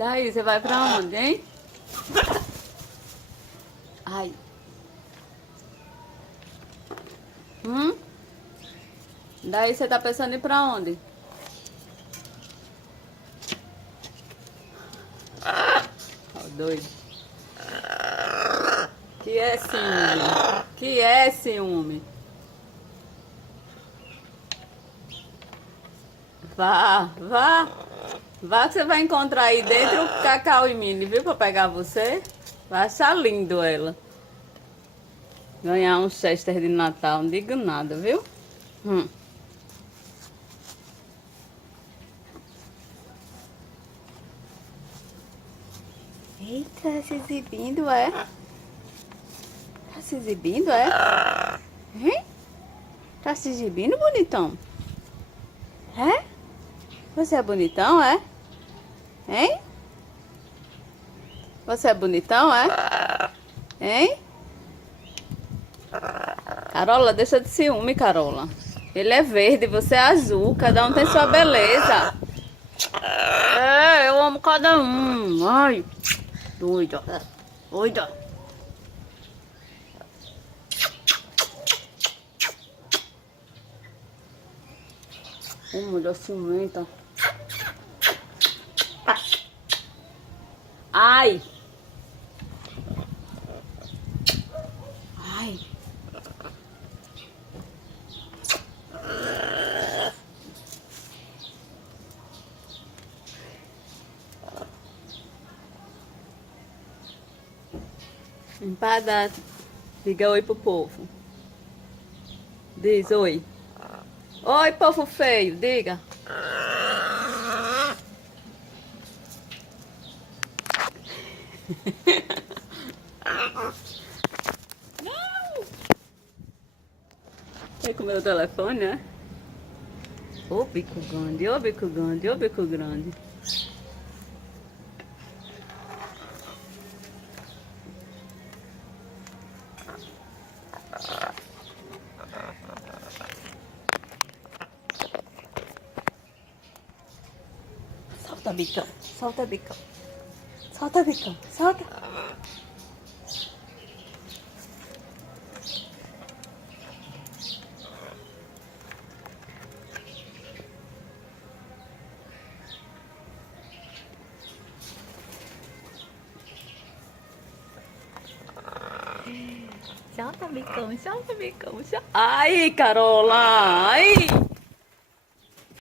Daí, você vai pra onde, hein? Ai. Hum? Daí você tá pensando em ir pra onde? Ó, doido. Que é ciúme? Que é ciúme? Vá, vá. Vá que você vai encontrar aí dentro o Cacau e Mini, viu? Pra pegar você. Vai achar lindo ela. Ganhar um Chester de Natal, não digo nada, viu? Eita, se exibindo, é? Tá se exibindo, é? Hein? Tá se exibindo, bonitão? É? Você é bonitão, é? Hein? Você é bonitão, é? Hein? Carola, deixa de ciúme, Carola. Ele é verde, você é azul. Cada um tem sua beleza. É, eu amo cada um. Ai, doida. Doida. Mulher ciumenta. Ai. Ai. Empada. Diga oi pro povo. Diz oi. Oi, povo feio, diga. Não! Quer comer o telefone, né? Ô bico grande, ô bico grande, ô bico grande. Solta bicão, solta bicão. Solta bicão, solta. Solta bicão, solta bicão. Ai, Carola, ai.